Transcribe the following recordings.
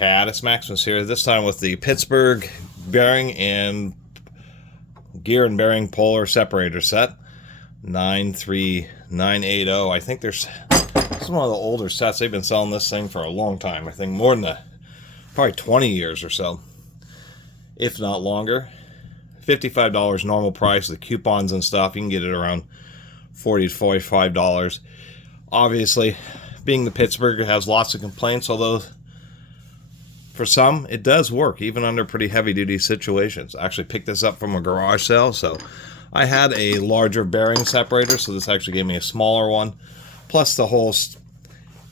Catus, Maximus here, this time with the Pittsburgh bearing and gear and bearing polar separator set 93980. I think this is one of the older sets. They've been selling this thing for a long time. I think more than probably 20 years or so, if not longer. $55 normal price. The coupons and stuff, you can get it around $40 to $45. Obviously, being the Pittsburgh, it has lots of complaints, although for some it does work even under pretty heavy-duty situations. I actually picked this up from a garage sale, so I had a larger bearing separator, so this actually gave me a smaller one, plus the whole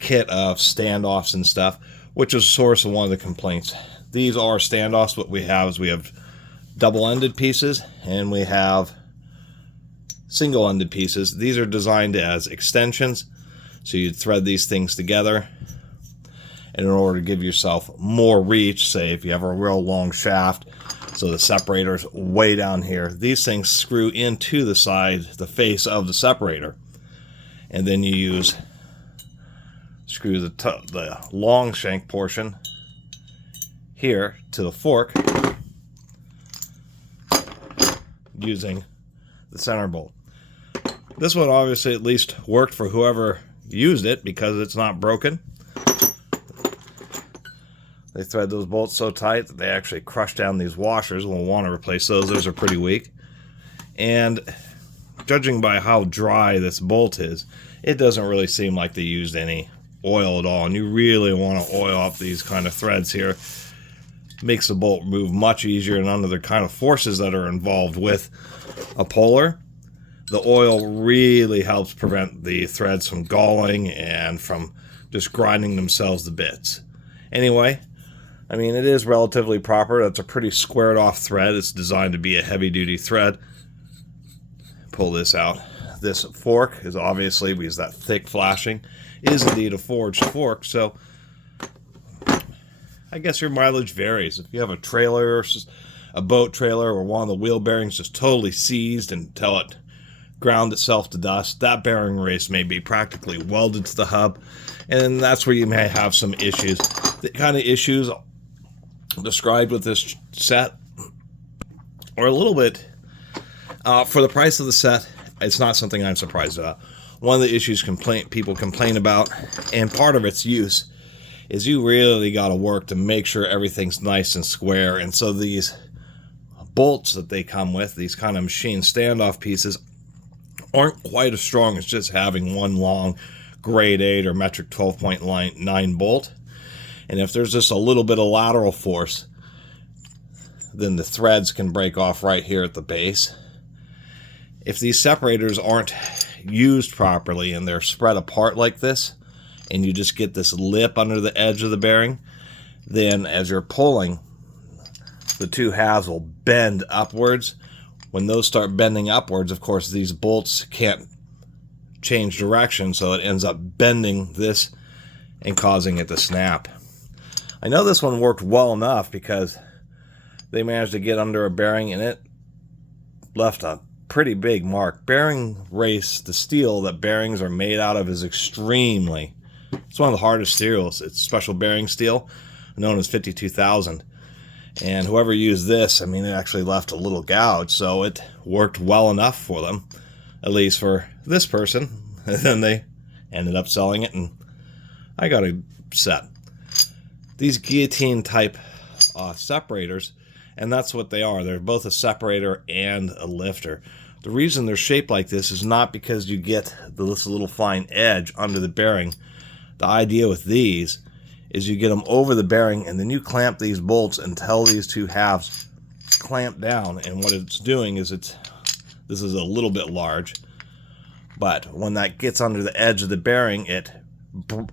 kit of standoffs and stuff, which is a source of one of the complaints. These are standoffs. What we have is we have double-ended pieces and we have single-ended pieces. These are designed as extensions, so you'd thread these things together, and in order to give yourself more reach, say if you have a real long shaft, so the separator's way down here, these things screw into the side, the face of the separator, and then you screw the long shank portion here to the fork using the center bolt. This one obviously at least worked for whoever used it because it's not broken. They thread those bolts so tight that they actually crush down these washers. We'll want to replace those. Those are pretty weak. And judging by how dry this bolt is, it doesn't really seem like they used any oil at all. And you really want to oil up these kind of threads here. Makes the bolt move much easier, and under the kind of forces that are involved with a polar, the oil really helps prevent the threads from galling and from just grinding themselves to bits. Anyway, I mean, it is relatively proper. That's a pretty squared off thread. It's designed to be a heavy duty thread. Pull this out. This fork is obviously, because that thick flashing is indeed a forged fork, so I guess your mileage varies. If you have a trailer, a boat trailer, or one of the wheel bearings just totally seized until it ground itself to dust, that bearing race may be practically welded to the hub, and that's where you may have some issues. The kind of issues described with this set are a little bit, for the price of the set, it's not something I'm surprised about. One of the issues people complain about, and part of its use, is you really got to work to make sure everything's nice and square. And so these bolts that they come with, these kind of machine standoff pieces, aren't quite as strong as just having one long grade 8 or metric 12.9 bolt. And if there's just a little bit of lateral force, then the threads can break off right here at the base. If these separators aren't used properly and they're spread apart like this, and you just get this lip under the edge of the bearing, then as you're pulling, the two halves will bend upwards. When those start bending upwards, of course, these bolts can't change direction, so it ends up bending this and causing it to snap. I know this one worked well enough because they managed to get under a bearing and it left a pretty big mark. Bearing race, the steel that bearings are made out of, is extremely, it's one of the hardest steels. It's special bearing steel known as 52,000. And whoever used this, I mean, it actually left a little gouge, so it worked well enough for them, at least for this person. And then they ended up selling it, and I got a set. These guillotine type separators, and that's what they are. They're both a separator and a lifter. The reason they're shaped like this is not because you get this little fine edge under the bearing. The idea with these is you get them over the bearing, and then you clamp these bolts until these two halves clamp down. And what it's doing is this is a little bit large, but when that gets under the edge of the bearing, it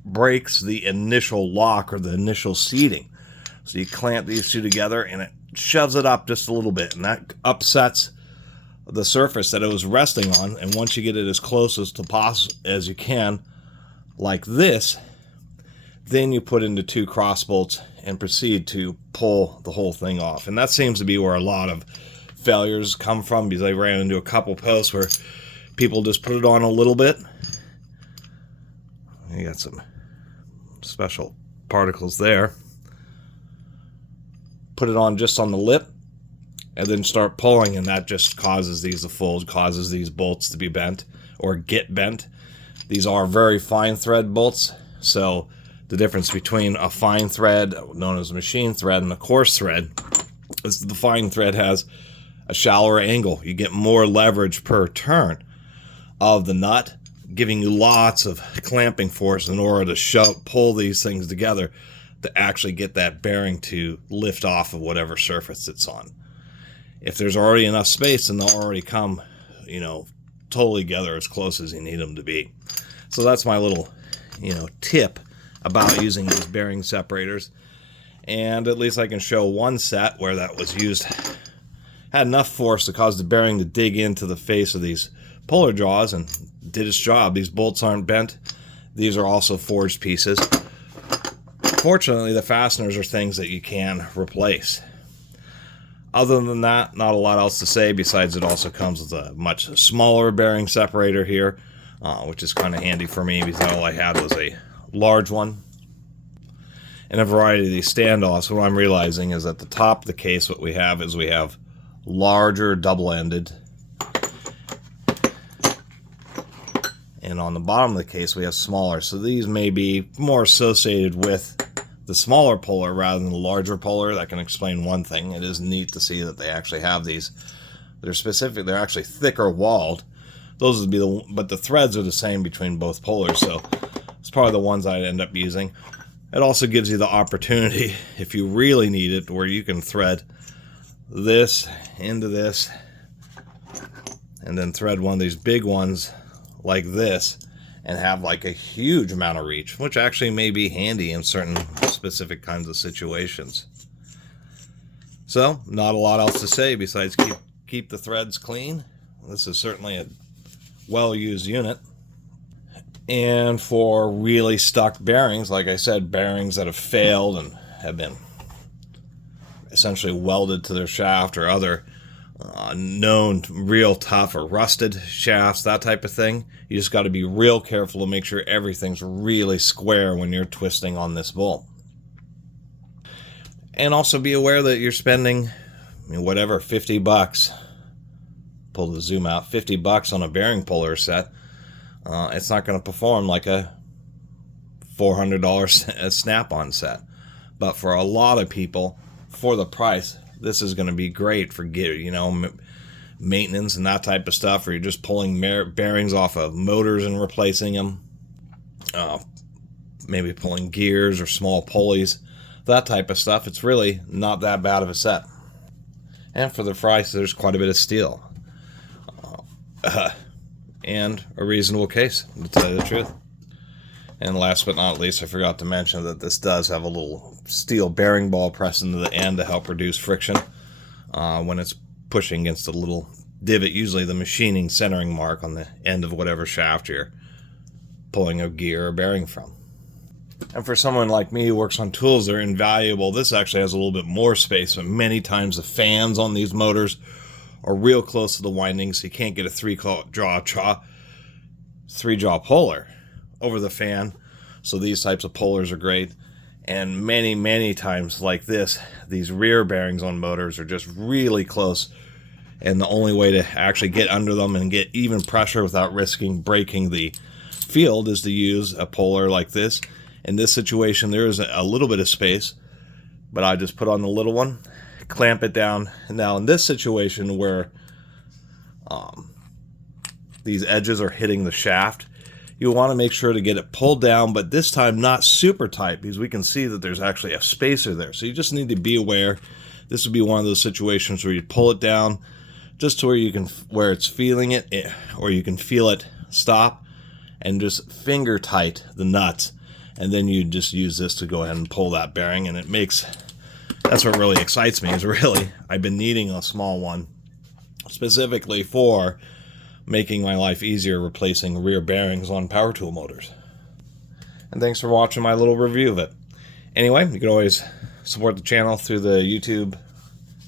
breaks the initial lock or the initial seating. So you clamp these two together and it shoves it up just a little bit, and that upsets the surface that it was resting on. And once you get it as close as you can, like this, then you put into two cross bolts and proceed to pull the whole thing off. And that seems to be where a lot of failures come from, because I ran into a couple posts where people just put it on a little bit. You got some special particles there. put it on just on the lip, and then start pulling, and that just causes these to fold, causes these bolts to be bent or get bent. These are very fine thread bolts, so the difference between a fine thread, known as a machine thread, and a coarse thread is the fine thread has a shallower angle. You get more leverage per turn of the nut, giving you lots of clamping force in order to pull these things together to actually get that bearing to lift off of whatever surface it's on. If there's already enough space, then they'll already come, you know, totally together as close as you need them to be. So that's my little, you know, tip about using these bearing separators. And at least I can show one set where that was used, had enough force to cause the bearing to dig into the face of these puller jaws and did its job. These bolts aren't bent. These are also forged pieces. Fortunately, the fasteners are things that you can replace. Other than that, not a lot else to say, besides it also comes with a much smaller bearing separator here, which is kind of handy for me because all I had was a large one. And a variety of these standoffs, what I'm realizing is at the top of the case what we have is we have larger double-ended, and on the bottom of the case we have smaller. So these may be more associated with the smaller puller rather than the larger puller. That can explain one thing. It is neat to see that they actually have these. They're specific. They're actually thicker walled. Those would be but the threads are the same between both pullers, so it's probably the ones I'd end up using. It also gives you the opportunity, if you really need it, where you can thread this into this and then thread one of these big ones like this and have like a huge amount of reach, which actually may be handy in certain specific kinds of situations. So, not a lot else to say besides keep the threads clean. This is certainly a well-used unit. And for really stuck bearings, like I said, bearings that have failed and have been essentially welded to their shaft or other known real tough or rusted shafts, that type of thing, you just got to be real careful to make sure everything's really square when you're twisting on this bolt. And also be aware that you're spending, I mean, whatever, 50 bucks, pull the zoom out, 50 bucks on a bearing puller set. It's not going to perform like a $400 snap-on set. But for a lot of people, for the price, this is going to be great for, you know, maintenance and that type of stuff, or you're just pulling bearings off of motors and replacing them, maybe pulling gears or small pulleys, that type of stuff. It's really not that bad of a set. And for the price, there's quite a bit of steel. And a reasonable case, to tell you the truth. And last but not least, I forgot to mention that this does have a little steel bearing ball pressed into the end to help reduce friction when it's pushing against a little divot, usually the machining centering mark on the end of whatever shaft you're pulling a gear or bearing from. And for someone like me who works on tools, they're invaluable. This actually has a little bit more space, but many times the fans on these motors are real close to the windings, so you can't get a three-jaw puller over the fan. So these types of pullers are great. And many times like this, these rear bearings on motors are just really close, and the only way to actually get under them and get even pressure without risking breaking the field is to use a puller like this. In this situation, there is a little bit of space, but I just put on the little one, clamp it down. Now in this situation where these edges are hitting the shaft, you want to make sure to get it pulled down, but this time not super tight, because we can see that there's actually a spacer there. So you just need to be aware. This would be one of those situations where you pull it down just to where it's feeling it, or you can feel it stop, and just finger tight the nuts, and then you just use this to go ahead and pull that bearing. And that's what really excites me, is really I've been needing a small one specifically for making my life easier replacing rear bearings on power tool motors. And thanks for watching my little review of it. Anyway, you can always support the channel through the YouTube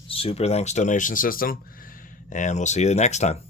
Super Thanks donation system, and we'll see you next time.